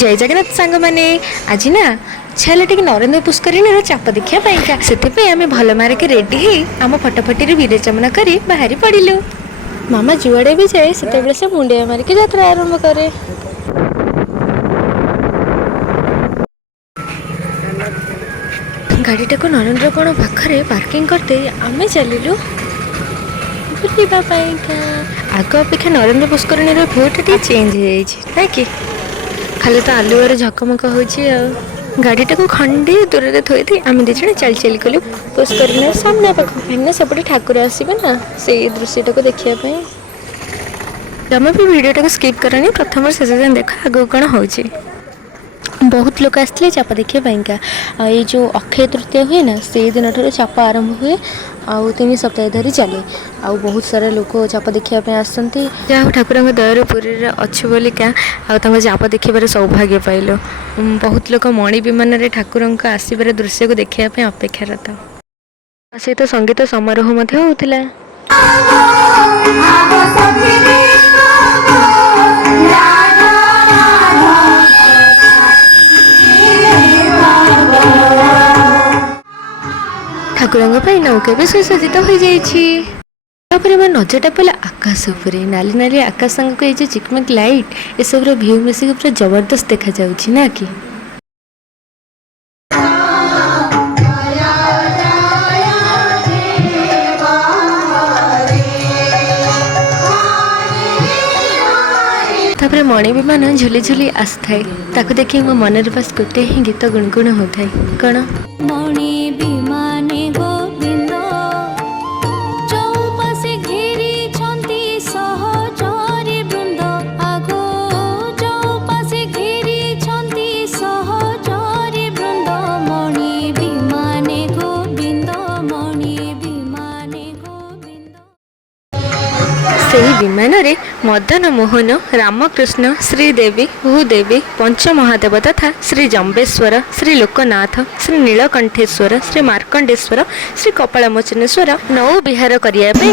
जय जगन्नाथ सांग मैंने आज ना इच्छा है टे नरेन्द्र पुष्करिणी चाप देखा से आम भल मारिक रेडी ही आम फटाफटी विरेचमना कर बाहरी पड़िलु। मामा जुआड़े भी जाए से मुंडिया मारिक यात्रा आरंभ करे। गाड़ीटा को नरेन्द्र कौन पाखे पार्किंग करदे आम चलू बुलवाई। आग अपेक्षा नरेन्द्र पुष्करिणी भ्यूटा चेंज हो कि खाली तो आलुआर झकमक हो गाड़ीटा को खंडे दूर से थोड़ी थी आम दीज चल चल गलु पुष्करिणी सामना पाख कहीं सेपटे ठाकुर आसवे ना से दृश्यटा को देखापी। जमा भी भिडटा को स्किप करनी प्रथम शेष जाए देख आग कौन हो। बहुत लोग आसते चाप देखापी ये जो अक्षय तृतीया हुए ना से दिन चाप आरंभ हुए आउ 3 सप्ताह धरी चले आउ बहुत सारा लोग चाप देखापी आसती जहाँ ठाकुर दयार पुरी अच्छु बोलिका चाप देखार सौभाग्य पाइल। बहुत लोग मणि विमान ठाकुर आसबार दृश्य को देखापी अपेक्षारत सहित संगीत समारोह होता। ठाकुर नौका भी सुसज्जित हो जाए। नजरटा पड़ा आकाश उपरे नाली नाली आकाश संग ये जो चिकमिक लाइट ये सब भ्यू मिसिक पूरा जबरदस्त देखा जाउछि ना कि तापर मणि विमान झुली झुली आसए ताकू देखिए मो मन बस गोटे ही गीत गुणगुण होता है कौन विमान रे मदन मोहन रामकृष्ण श्रीदेवी भूदेवी पंचमहादेव तथा श्री जम्बेश्वर श्री लोकनाथ श्री नीलकंठेश्वर श्री मार्कंडेश्वर श्री कपालमोचनेश्वर नौ विहार करने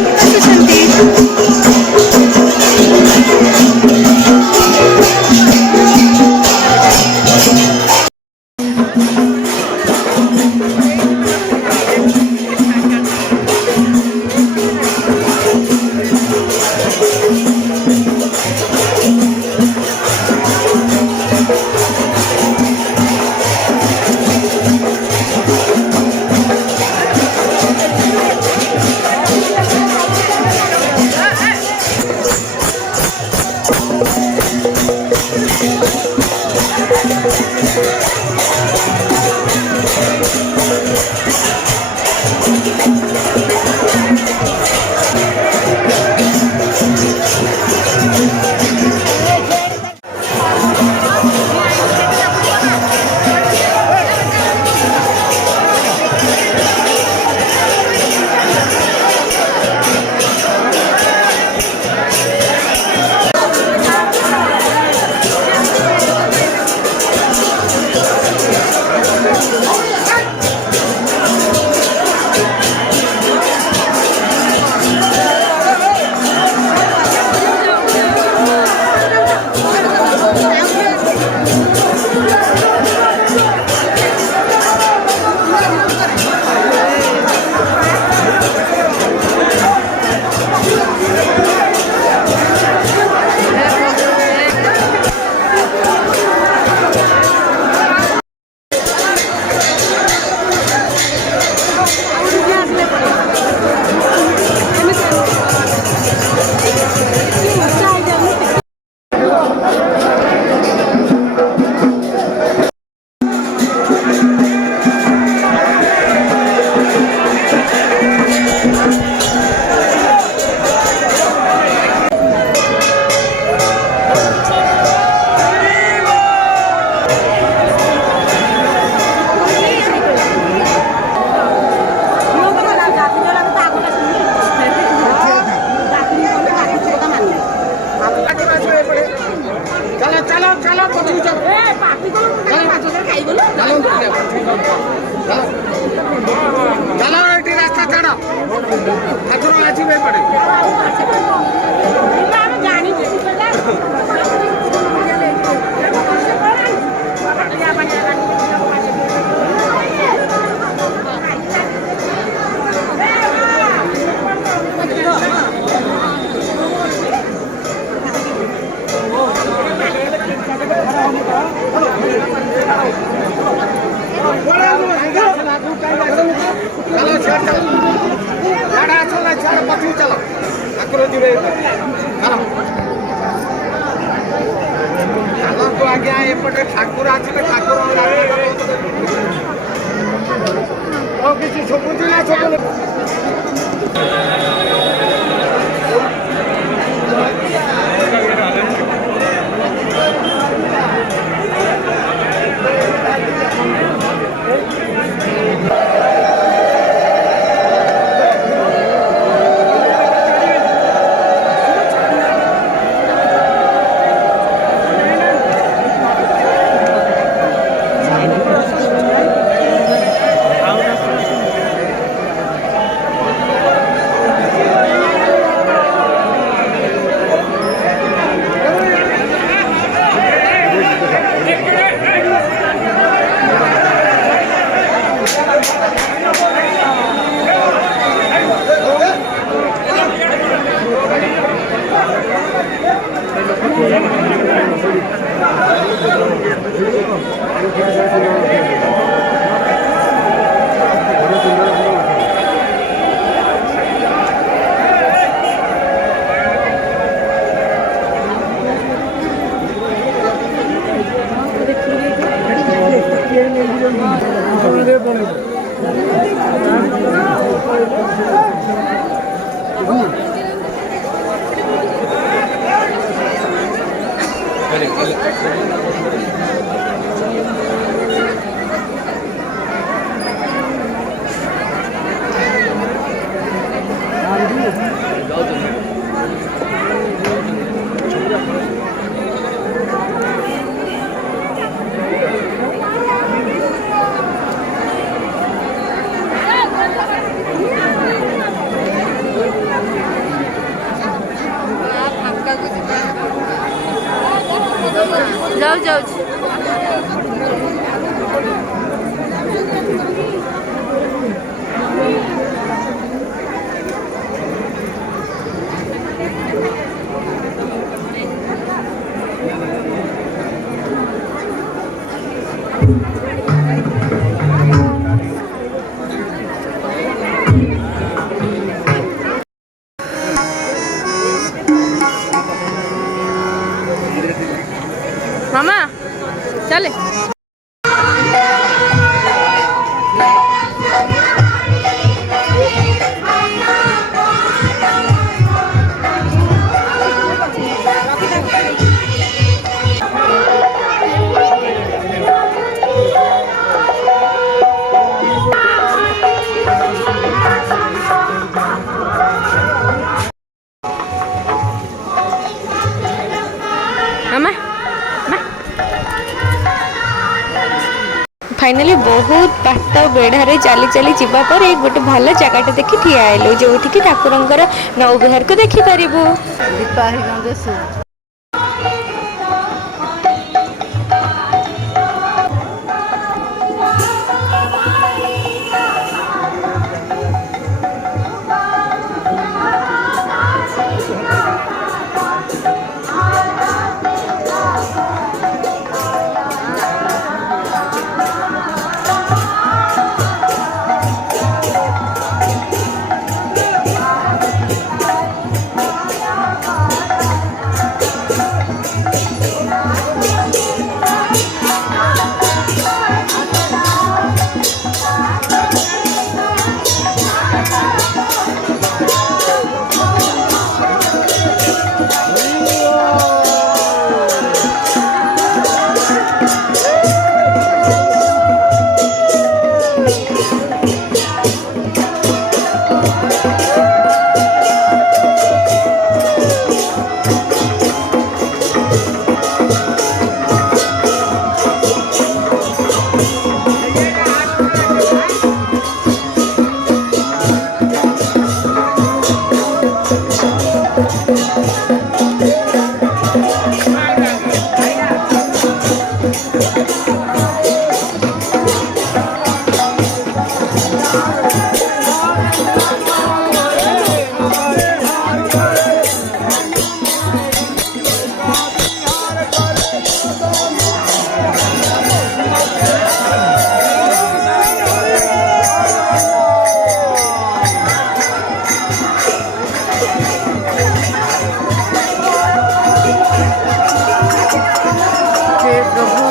ଏପଟେ ଠାକୁର ଆସିଲେ ଠାକୁର ଆଉ କିଛି ଶୁଭୁଛି ନା ଶୁଭୁନି? जाऊ जाऊ मामा चले मामा फाइनाली बहुत बाट बेढ़ारे चली चली जावा पर गोटे भल जगह देखी ठिया आइलु जो ठाकुरंकर नौबिहार को देखि पारिबु। प्रभु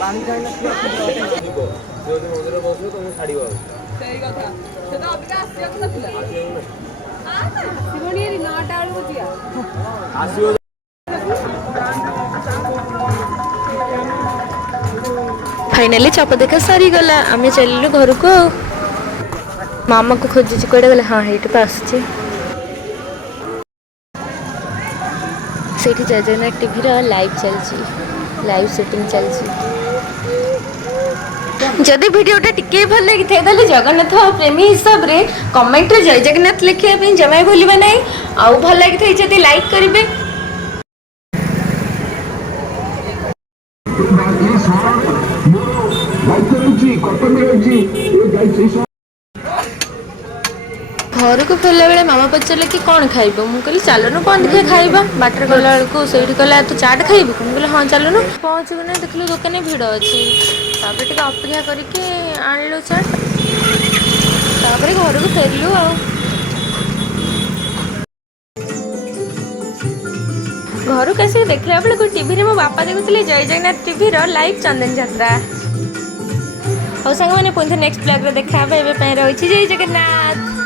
ପାଣି ଖାଇଲା ମନ୍ଦିର ବସିବ ତମକୁ ଛାଡ଼ିବ ଆଉ ସେଇ କଥା ସେ ତ ଅବିକା ଆସିବାକୁ ନଥିଲା ଆସିବଣି 9ଟା ବେଳକୁ ଯିବା ଆସିବ। फाइनाली चप देखा सरीगला आम चलू घर को मामा को खोजुची कड़े गले हाँ ये आसुची से जय जगन्नाथ टीवी लाइव चलची लाइव शूटिंग चलची जदि वीडियोटा टिके भल लगी थे जगन्नाथ प्रेमी हिसाब रे कमेंट रे जय जगन्नाथ लिखिया पे जमा भूलिबा नहीं आउ भल लगी थे जदि लाइक करिवे घर को फेरला बेले मामा पचारे कि कौन खाइब मुझे कहली चलनु कौन देखिए खाइबा बाटर गला बेलू से कहला तू चाट खाइबू मुझे कहली हाँ चलनु पहुँचू ना देखलु दुकान भिड़ अच्छी तापर टे अपेक्षा करके आणलु चाट तापर घर को फेरलु आ घर को आसिक देखला बेले टीवी रे मो बापा देखुले जय जगन्नाथ टीवी लाइव चंदन यात्रा और सांग मैंने पुणी नेक्स्ट ब्लॉग रे देखा रही जय जगन्नाथ।